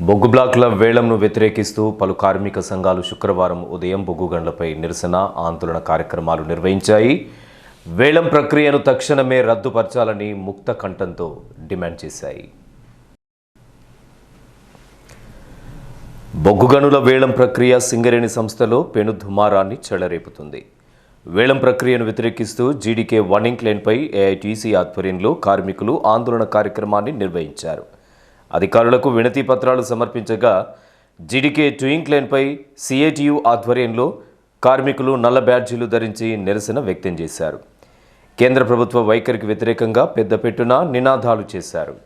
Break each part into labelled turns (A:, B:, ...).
A: బొగ్గు బ్లాకుల వేలంను వ్యతిరేకిస్తూ పలు కార్మిక సంఘాలు శుక్రవారం ఉదయం బొగ్గు గండ్లపై నిరసన ఆందోళన కార్యక్రమాలు నిర్వహించాయి. వేలం ప్రక్రియను తక్షణమే రద్దుపరచాలని ముక్త కంఠంతో డిమాండ్ చేశాయి. బొగ్గు గనుల వేలం ప్రక్రియ సింగరేణి సంస్థలో పెను దుమారాన్ని చెలరేపుతుంది. వేలం ప్రక్రియను వ్యతిరేకిస్తూ జీడీకే వన్నింగ్ లేన్పై ఏఐటీసీ ఆధ్వర్యంలో కార్మికులు ఆందోళన కార్యక్రమాన్ని నిర్వహించారు. అధికారులకు వినతి పత్రాలు సమర్పించగా జీడీకే ట్వింక్ లైన్పై సిఐటియు ఆధ్వర్యంలో కార్మికులు నల్ల బ్యాడ్జీలు ధరించి నిరసన వ్యక్తం చేశారు. కేంద్ర ప్రభుత్వ వైఖరికి వ్యతిరేకంగా పెద్ద పెట్టున నినాదాలు చేశారు.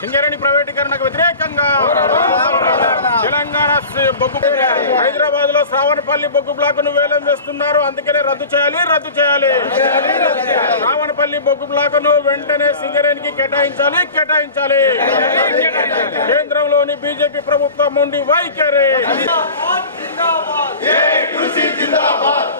A: సింగరేణి ప్రైవేటీకరణకు వ్యతిరేకంగా. తెలంగాణ బొగ్గు హైదరాబాద్లో శ్రావణపల్లి బొగ్గు బ్లాక్ను వేలం వేస్తున్నారు. అందుకనే రద్దు చేయాలి రద్దు చేయాలి. శ్రావణపల్లి బొగ్గు బ్లాక్ను వెంటనే సింగరేణికి కేటాయించాలి కేటాయించాలి. కేంద్రంలోని బీజేపీ ప్రభుత్వం ఉండి వైఖరి. పోరాడదాం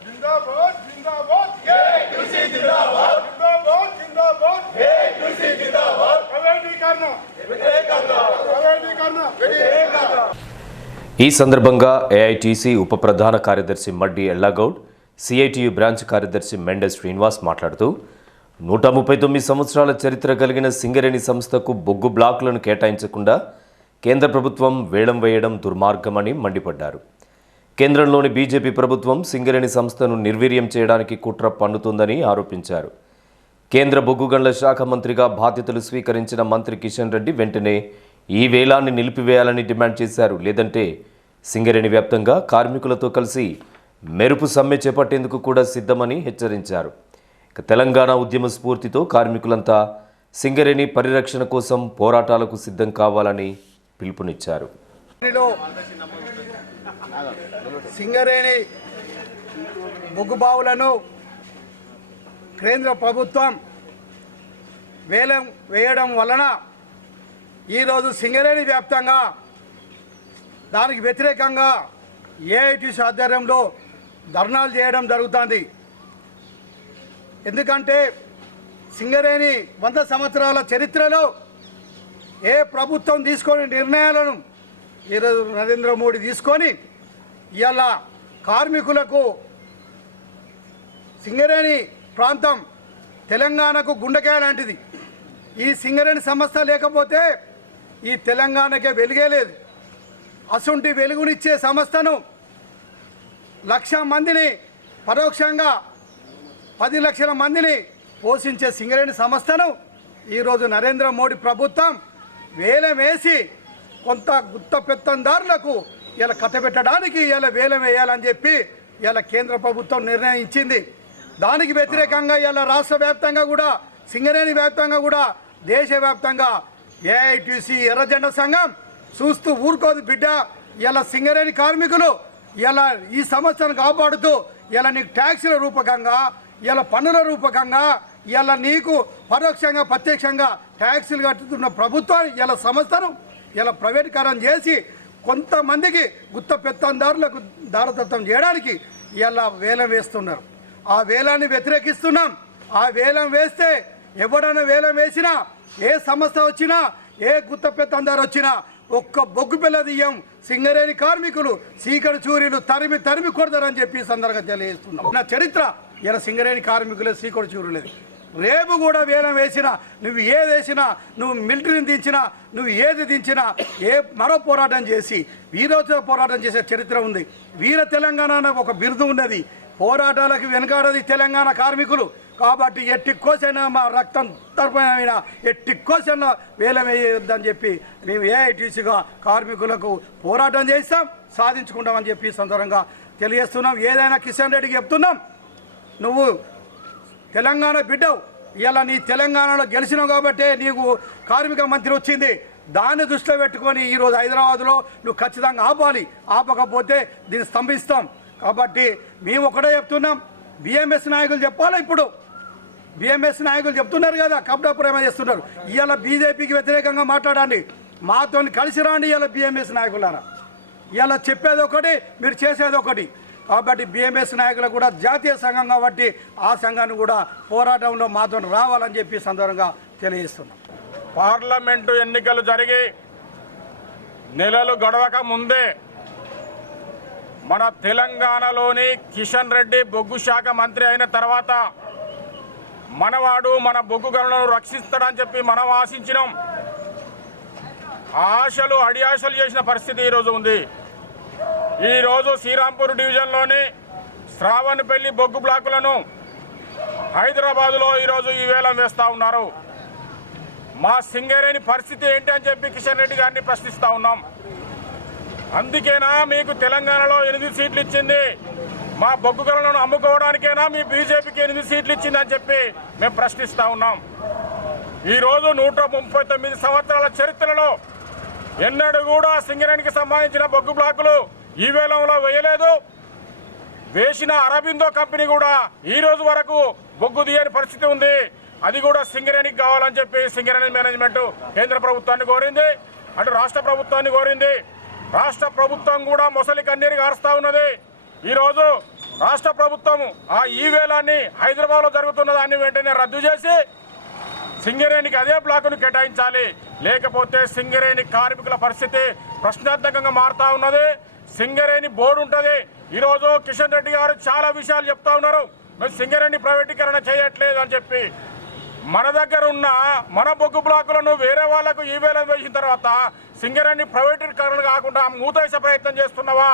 A: జిందాబాద్ జిందాబాద్ జిందాబాద్ జిందాబాద్ ప్రైవేటీకరణ ప్రైవేటీకరణ ఈ సందర్భంగా ఏఐటీసీ ఉప ప్రధాన కార్యదర్శి మడ్డి ఎల్లాగౌడ్ సిఐటియు బ్రాంచ్ కార్యదర్శి మెండెస్ శ్రీనివాస్ మాట్లాడుతూ నూట ముప్పై తొమ్మిది సంవత్సరాల చరిత్ర కలిగిన సింగరేణి సంస్థకు బొగ్గు బ్లాకులను కేటాయించకుండా కేంద్ర ప్రభుత్వం వేలం వేయడం దుర్మార్గమని మండిపడ్డారు. కేంద్రంలోని బీజేపీ ప్రభుత్వం సింగరేణి సంస్థను నిర్వీర్యం చేయడానికి కుట్ర పన్నుతుందని ఆరోపించారు. కేంద్ర బొగ్గు శాఖ మంత్రిగా బాధ్యతలు స్వీకరించిన మంత్రి కిషన్ రెడ్డి వెంటనే ఈ వేలాన్ని నిలిపివేయాలని డిమాండ్ చేశారు. లేదంటే సింగరేణి వ్యాప్తంగా కార్మికులతో కలిసి మెరుపు సమ్మె చేపట్టేందుకు కూడా సిద్ధమని హెచ్చరించారు. ఇక తెలంగాణ ఉద్యమ స్ఫూర్తితో కార్మికులంతా సింగరేణి పరిరక్షణ కోసం పోరాటాలకు సిద్ధం కావాలని పిలుపునిచ్చారు.
B: సింగరేణి బొగ్గుబావులను కేంద్ర ప్రభుత్వం వేలం వేయడం వలన ఈరోజు సింగరేణి వ్యాప్తంగా దానికి వ్యతిరేకంగా ఏఐటీసీ ఆధ్వర్యంలో ధర్నాలు చేయడం జరుగుతుంది. ఎందుకంటే సింగరేణి వంద సంవత్సరాల చరిత్రలో ఏ ప్రభుత్వం తీసుకొని నిర్ణయాలను ఈరోజు నరేంద్ర మోడీ తీసుకొని ఇవాళ కార్మికులకు సింగరేణి ప్రాంతం తెలంగాణకు గుండెకాయ లాంటిది. ఈ సింగరేణి సంస్థ లేకపోతే ఈ తెలంగాణకే వెలుగే లేదు. అసుంటి వెలుగునిచ్చే సంస్థను లక్ష మందిని పరోక్షంగా పది లక్షల మందిని పోషించే సింగరేణి సంస్థను ఈరోజు నరేంద్ర మోడీ ప్రభుత్వం వేలం వేసి కొంత గుత్త పెత్తందారులకు ఇలా కట్టబెట్టడానికి ఇలా వేలం వేయాలని చెప్పి ఇలా కేంద్ర ప్రభుత్వం నిర్ణయించింది. దానికి వ్యతిరేకంగా ఇలా రాష్ట్ర వ్యాప్తంగా కూడా సింగరేణి వ్యాప్తంగా కూడా దేశవ్యాప్తంగా ఏఐటీసీ ఎర్రజెండా సంఘం చూస్తూ ఊరుకోదు బిడ్డ. ఇలా సింగరేణి కార్మికులు ఇలా ఈ సమస్యను కాపాడుతూ ఇలా నీకు ట్యాక్సుల రూపకంగా ఇలా పన్నుల రూపకంగా ఇలా నీకు పరోక్షంగా ప్రత్యక్షంగా ట్యాక్సులు కట్టుతున్న ప్రభుత్వం ఇలా సంస్థను ఇలా ప్రైవేటీకరణ చేసి కొంతమందికి గుత్త పెత్తందారులకు దారతత్వం చేయడానికి ఇలా వేలం వేస్తున్నారు. ఆ వేలాన్ని వ్యతిరేకిస్తున్నాం. ఆ వేలం వేస్తే ఎవడైనా వేలం వేసినా ఏ సమస్య వచ్చినా ఏ గుత్తపెత్త అందరు వచ్చినా ఒక్క బొగ్గు పిల్ల దియ్యం సింగరేణి కార్మికులు సీకడు చూరీలు తరిమి తరిమి కొడతారని చెప్పి సందర్భంగా తెలియజేస్తున్నాం. నా చరిత్ర ఇలా సింగరేణి కార్మికులే సీకడు చూరులేదు రేపు కూడా వేలం వేసినా నువ్వు ఏది వేసినా నువ్వు మిలిటరీని దించినా నువ్వు ఏది దించినా ఏ మరో పోరాటం చేసి వీరోచ పోరాటం చేసే చరిత్ర ఉంది. వీర తెలంగాణ ఒక బిరుదు ఉన్నది. పోరాటాలకు వెనకాడది తెలంగాణ కార్మికులు. కాబట్టి ఎట్టి కోసైనా మా రక్తం తర్పణమైన ఎట్టి కోసైనా వేలం వేయొద్దని చెప్పి మేము ఏఐటీసీగా కార్మికులకు పోరాటం చేస్తాం సాధించుకుంటామని చెప్పి సందర్భంగా తెలియజేస్తున్నాం. ఏదైనా కిషన్ రెడ్డికి చెప్తున్నాం నువ్వు తెలంగాణ బిడ్డవు ఇలా నీ తెలంగాణలో గెలిచినావు కాబట్టే నీకు కార్మిక మంత్రి వచ్చింది. దాన్ని దృష్టిలో పెట్టుకొని ఈరోజు హైదరాబాద్లో నువ్వు ఖచ్చితంగా ఆపాలి. ఆపకపోతే దీన్ని స్తంభిస్తాం. కాబట్టి మేము ఒకటే చెప్తున్నాం బిఎంఎస్ నాయకులు చెప్పాలి ఇప్పుడు? బిఎంఎస్ నాయకులు చెప్తున్నారు కదా కబ్డా ప్రేమ చేస్తున్నారు. ఇవాళ బీజేపీకి వ్యతిరేకంగా మాట్లాడండి. మాతో కలిసి రాండి ఇవాళ బిఎంఎస్ నాయకులారా. ఇవాళ చెప్పేది ఒకటి మీరు చేసేది ఒకటి. కాబట్టి బిఎంఎస్ నాయకులు కూడా జాతీయ సంఘం కాబట్టి ఆ సంఘాన్ని కూడా పోరాటంలో మాతో రావాలని చెప్పి సందర్భంగా తెలియజేస్తున్నాం.
C: పార్లమెంటు ఎన్నికలు జరిగి నెలలు గడవక ముందే మన తెలంగాణలోని కిషన్ రెడ్డి బొగ్గు శాఖ మంత్రి అయిన తర్వాత మనవాడు మన బొగ్గు గనులను రక్షిస్తాడని చెప్పి మనం ఆశించినాం. ఆశలు అడియాశలు చేసిన పరిస్థితి ఈరోజు ఉంది. ఈరోజు శ్రీరాంపూర్ డివిజన్లోని శ్రావణపల్లి బొగ్గు బ్లాకులను హైదరాబాదులో ఈరోజు ఈ వేలం వేస్తూ ఉన్నారు. మా సింగరేణి పరిస్థితి ఏంటి అని చెప్పి కిషన్ రెడ్డి గారిని ప్రశ్నిస్తూ ఉన్నాం. అందుకేనా మీకు తెలంగాణలో ఎనిమిది సీట్లు ఇచ్చింది? మా బొగ్గు అమ్ముకోవడానికైనా మీ బీజేపీకి ఎనిమిది సీట్లు ఇచ్చిందని చెప్పి మేము ప్రశ్నిస్తూ ఉన్నాం. ఈరోజు నూట ముప్పై తొమ్మిది సంవత్సరాల చరిత్రలో ఎన్నడూ కూడా సింగరేణికి సంబంధించిన బొగ్గు బ్లాకులు ఈ వేలంలో వేయలేదు. వేసిన అరబిందో కంపెనీ కూడా ఈ రోజు వరకు బొగ్గు తీయని పరిస్థితి ఉంది. అది కూడా సింగరేణికి కావాలని చెప్పి సింగరేణి మేనేజ్మెంట్ కేంద్ర ప్రభుత్వాన్ని కోరింది. అటు రాష్ట్ర ప్రభుత్వాన్ని కోరింది. రాష్ట్ర ప్రభుత్వం కూడా మొసలి కన్నీరు కారుస్తూ ఉన్నది. ఈరోజు రాష్ట్ర ప్రభుత్వం ఆ ఈ వేలాన్ని హైదరాబాద్లో జరుగుతున్న దాన్ని వెంటనే రద్దు చేసి సింగరేణికి అదే బ్లాకును కేటాయించాలి. లేకపోతే సింగరేణి కార్మికుల పరిస్థితి ప్రశ్నార్థకంగా మారుతూ ఉన్నది. సింగరేణి బోర్డు ఉంటుంది. ఈరోజు కిషన్ రెడ్డి గారు చాలా విషయాలు చెప్తా ఉన్నారు. మేము సింగరేణి ప్రైవేటీకరణ చేయట్లేదు అని చెప్పి. మన దగ్గర ఉన్న మన బొగ్గు బ్లాకులను వేరే వాళ్ళకు ఈవేలం వేసిన తర్వాత సింగరేణి ప్రైవేటీకరణ కాకుండా మూతేసే ప్రయత్నం చేస్తున్నావా?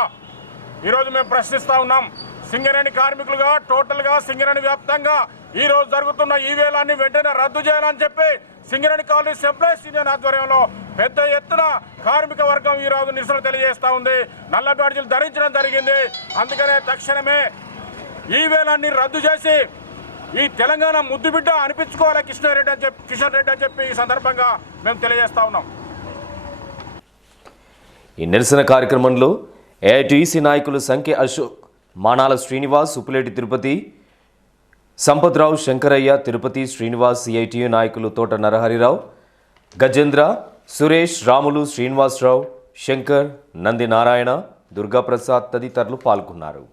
C: ఈరోజు మేము ప్రశ్నిస్తా ఉన్నాం. సింగరేణి కార్మికులుగా టోటల్గా సింగరేణి వ్యాప్తంగా ఈ రోజు జరుగుతున్న ఈ వేలాన్ని వెంటనే రద్దు చేయాలని చెప్పి సింగరేణి కాలనీ ఎంప్లాయీస్ యూనియన్ ఆధ్వర్యంలో పెద్ద ఎత్తున కార్మిక వర్గం ఈ రోజు నిరసన తెలియజేస్తూ ఉంది. నల్ల బ్యాడ్జీలు ధరించడం జరిగింది. అందుకనే తక్షణమే ఈ వేలాన్ని రద్దు చేసి ఈ తెలంగాణ ముద్దుబిడ్డ అనిపించుకోవాలి కృష్ణారెడ్డి అని చెప్పి కిషన్ రెడ్డి అని చెప్పి ఈ సందర్భంగా మేము తెలియజేస్తా ఉన్నాం.
A: ఈ నిరసన కార్యక్రమంలో ఏఐటీసీ నాయకులు సంఖ్య అశోక్ మానాల శ్రీనివాస్ ఉప్పులేటి తిరుపతి సంపత్రావు శంకరయ్య తిరుపతి శ్రీనివాస్ సిఐటియు నాయకులు తోట నరహరిరావు గజేంద్ర సురేష్ రాములు శ్రీనివాసరావు శంకర్ నంది నారాయణ దుర్గాప్రసాద్ తదితరులు పాల్గొన్నారు.